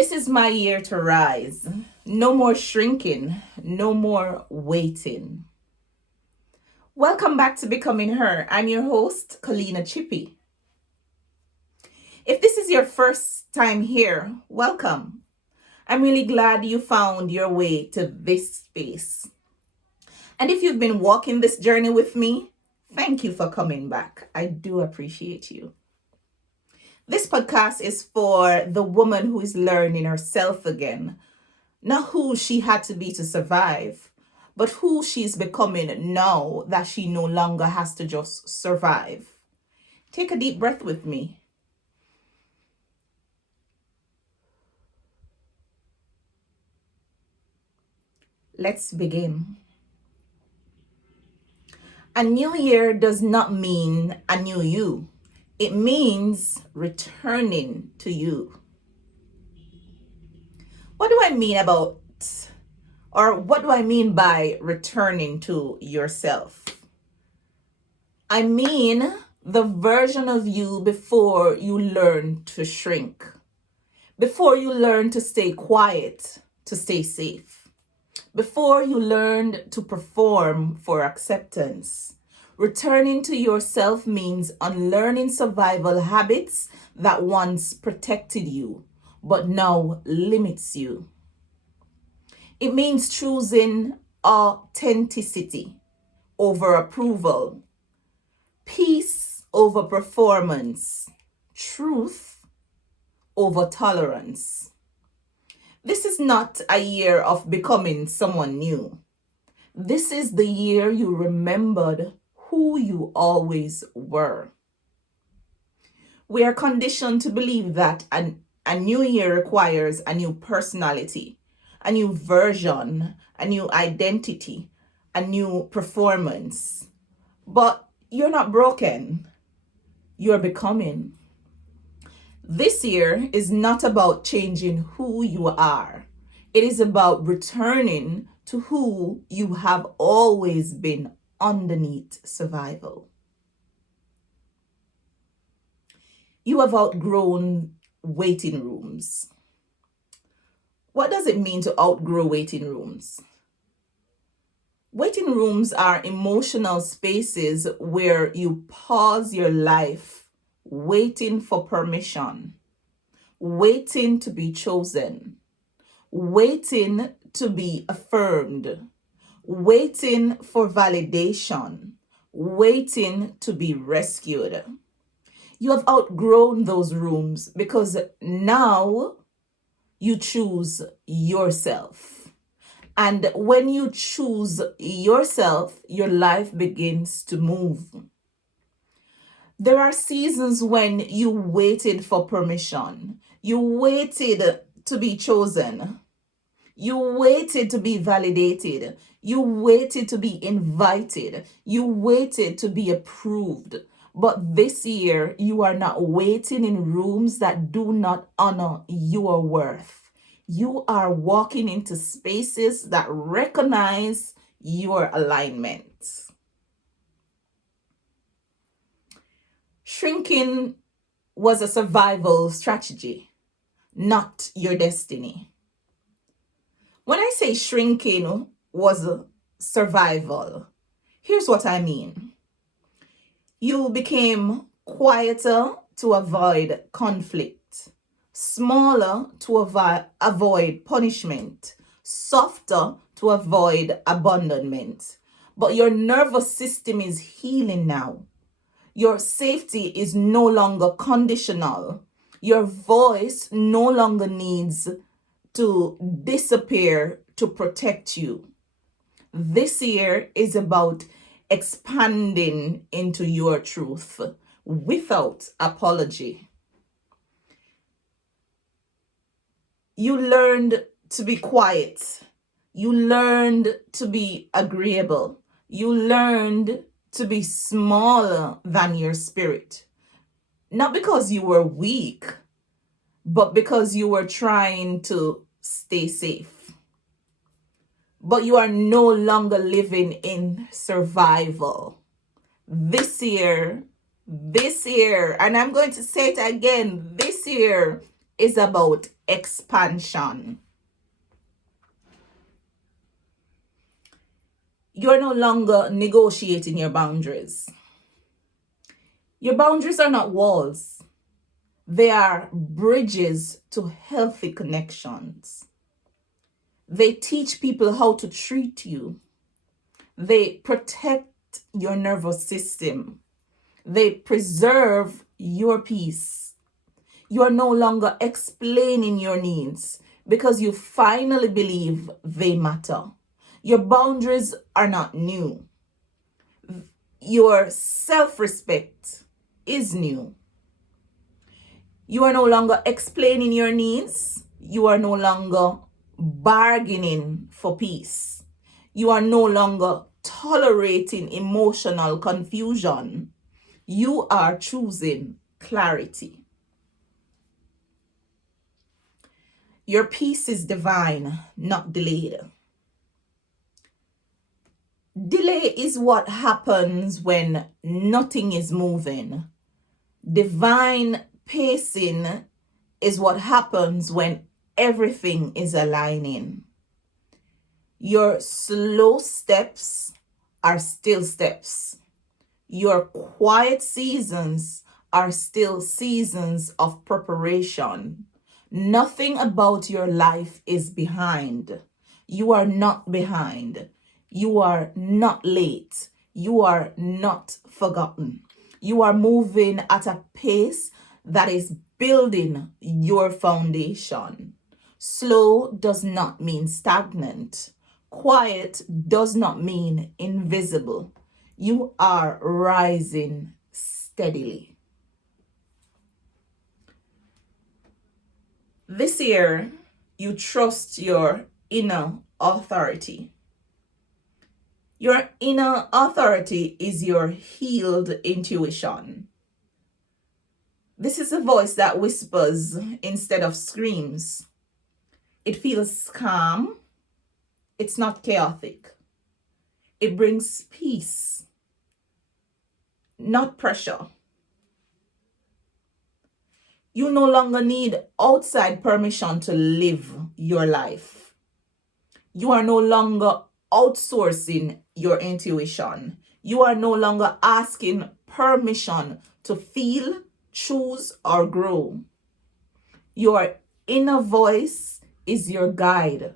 This is my year to rise. No more shrinking, no more waiting. Welcome back to Becoming Her. I'm your host, Kalina Chippy. If this is your first time here, welcome. I'm really glad you found your way to this space. And if you've been walking this journey with me, thank you for coming back. I do appreciate you. This podcast is for the woman who is learning herself again, not who she had to be to survive, but who she's becoming now that she no longer has to just survive. Take a deep breath with me. Let's begin. A new year does not mean a new you. It means returning to you. What do I mean by returning to yourself? I mean the version of you before you learn to shrink, before you learn to stay quiet, to stay safe, before you learned to perform for acceptance. Returning to yourself means unlearning survival habits that once protected you, but now limits you. It means choosing authenticity over approval, peace over performance, truth over tolerance. This is not a year of becoming someone new. This is the year you remembered who you always were. We are conditioned to believe that a new year requires a new personality, a new version, a new identity, a new performance. But you're not broken. You're becoming. This year is not about changing who you are. It is about returning to who you have always been underneath survival. You have outgrown waiting rooms. What does it mean to outgrow waiting rooms? Waiting rooms are emotional spaces where you pause your life waiting for permission, waiting to be chosen, waiting to be affirmed, waiting for validation, waiting to be rescued. You have outgrown those rooms because now you choose yourself. And when you choose yourself, your life begins to move. There are seasons when you waited for permission. You waited to be chosen. You waited to be validated. You waited to be invited. You waited to be approved. But this year, you are not waiting in rooms that do not honor your worth. You are walking into spaces that recognize your alignment. Shrinking was a survival strategy, not your destiny. When I say shrinking was survival, here's what I mean. You became quieter to avoid conflict, smaller to avoid punishment, softer to avoid abandonment. But your nervous system is healing now. Your safety is no longer conditional. Your voice no longer needs to disappear to protect you. This year is about expanding into your truth without apology. You learned to be quiet. You learned to be agreeable. You learned to be smaller than your spirit. Not because you were weak, but because you were trying to stay safe. But you are no longer living in survival. This year, and I'm going to say it again, this year is about expansion. You're no longer negotiating your boundaries. Your boundaries are not walls, they are bridges to healthy connections. They teach people how to treat you. They protect your nervous system. They preserve your peace. You are no longer explaining your needs because you finally believe they matter. Your boundaries are not new. Your self-respect is new. You are no longer explaining your needs. You are no longer bargaining for peace. You are no longer tolerating emotional confusion. You are choosing clarity. Your peace is divine, not delayed. Delay is what happens when nothing is moving. Divine pacing is what happens when everything is aligning. Your slow steps are still steps. Your quiet seasons are still seasons of preparation. Nothing about your life is behind. You are not behind. You are not late. You are not forgotten. You are moving at a pace that is building your foundation. Slow does not mean stagnant. Quiet does not mean invisible. You are rising steadily. This year, you trust your inner authority. Your inner authority is your healed intuition. This is a voice that whispers instead of screams. It feels calm. It's not chaotic. It brings peace, not pressure. You no longer need outside permission to live your life. You are no longer outsourcing your intuition. You are no longer asking permission to feel, choose, or grow. Your inner voice is your guide.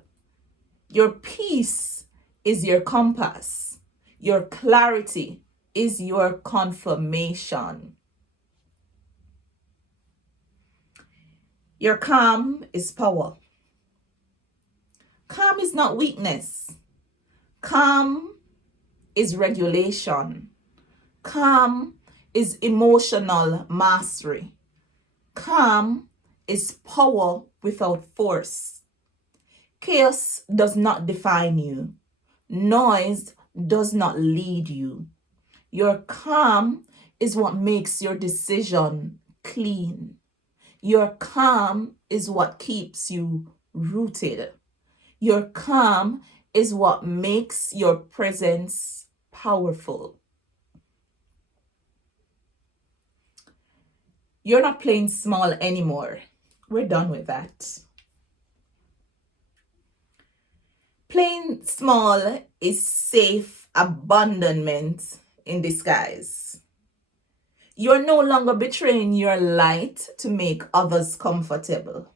Your peace is your compass. Your clarity is your confirmation. Your calm is power. Calm is not weakness. Calm is regulation. Calm is emotional mastery. Calm is power without force. Chaos does not define you. Noise does not lead you. Your calm is what makes your decision clean. Your calm is what keeps you rooted. Your calm is what makes your presence powerful. You're not playing small anymore. We're done with that. Playing small is safe abandonment in disguise. You're no longer betraying your light to make others comfortable.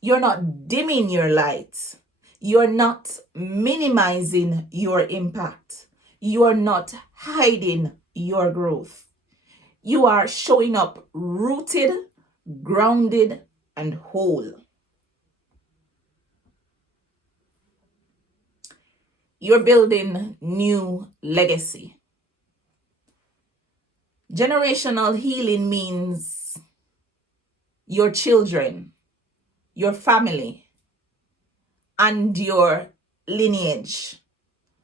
You're not dimming your light. You're not minimizing your impact. You're not hiding your growth. You are showing up rooted, grounded, and whole. You're building new legacy. Generational healing means your children, your family, and your lineage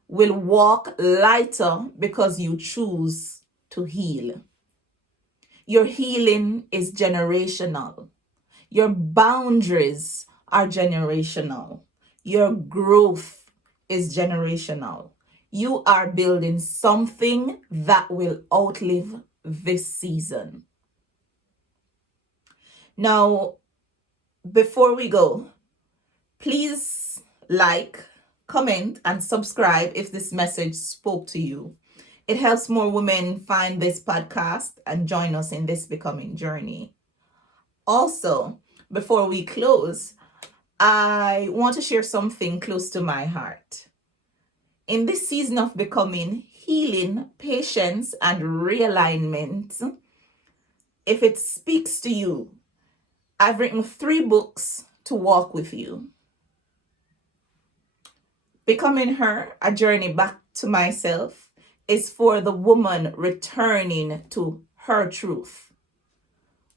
will walk lighter because you choose to heal. Your healing is generational. Your boundaries are generational. Your growth is generational. You are building something that will outlive this season. Now, Before we go, please like, comment, and subscribe if this message spoke to you. It helps more women find this podcast and join us in this becoming journey. Also, before we close, I want to share something close to my heart. In this season of becoming, healing, patience, and realignment, if it speaks to you, I've written 3 books to walk with you. Becoming Her, A Journey Back to Myself, is for the woman returning to her truth.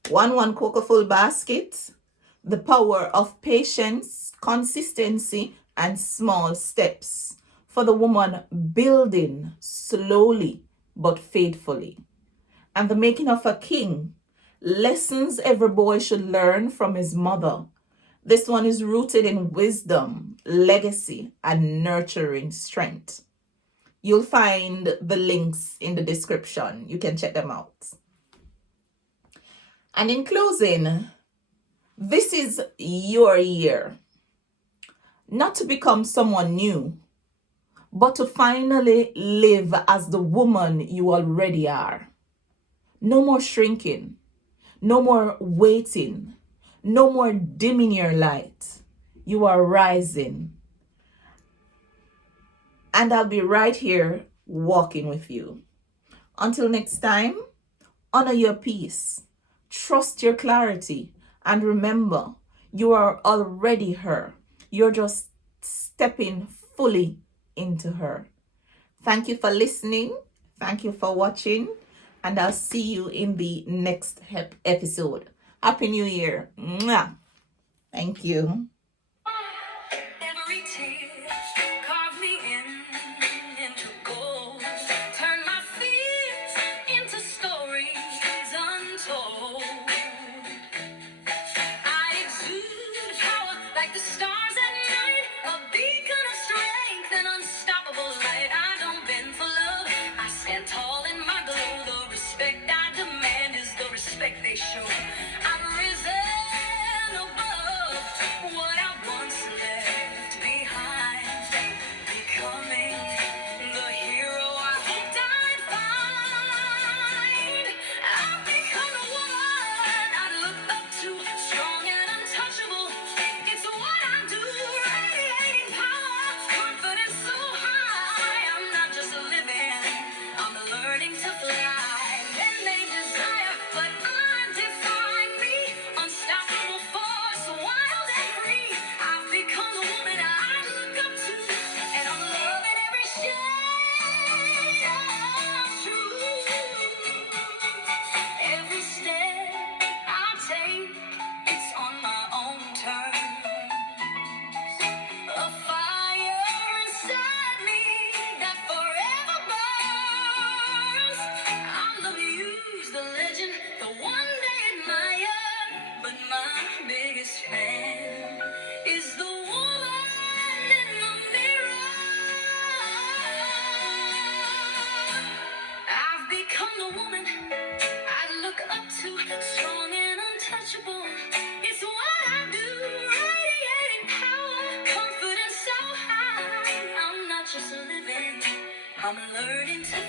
1 Coco Full Basket, The Power of Patience, Consistency, and Small Steps, for the woman building slowly but faithfully. And The Making of a King, Lessons Every Boy Should Learn from His Mother. This one is rooted in wisdom, legacy, and nurturing strength. You'll find the links in the description. You can check them out. And in closing, this is your year. Not to become someone new, but to finally live as the woman you already are. No more shrinking. No more waiting. No more dimming your light. You are rising. And I'll be right here walking with you. Until next time, honor your peace, trust your clarity, and remember, you are already her. You're just stepping fully into her. Thank you for listening. Thank you for watching. And I'll see you in the next episode. Happy New Year. Mwah. Thank you. Every tear carved me into gold. Turn my fears into stories untold. I exude power like the stars at night, a beacon of strength and unstoppable light. I don't bend for love, I stand tall in my glow. The respect I demand is the respect they show. I've risen above what I once left behind, becoming the hero I hoped I'd find. I've become the woman I look up to, strong and untouchable. It's what I do, radiating power, confidence so high. I'm not just living, I'm learning to fly. Men may desire, but I define me. Unstoppable force, wild and free. I've become the woman I look up to, and I'm loving every shade of truth. Every step I take, it's on my own terms. A fire inside me that forever burns. I'm the muse, the legend, the one they admire. But my biggest fan is the woman in the mirror. I've become the woman I look up to, strong and untouchable. It's what I do, radiating power, confidence so high. I'm not just living, I'm learning to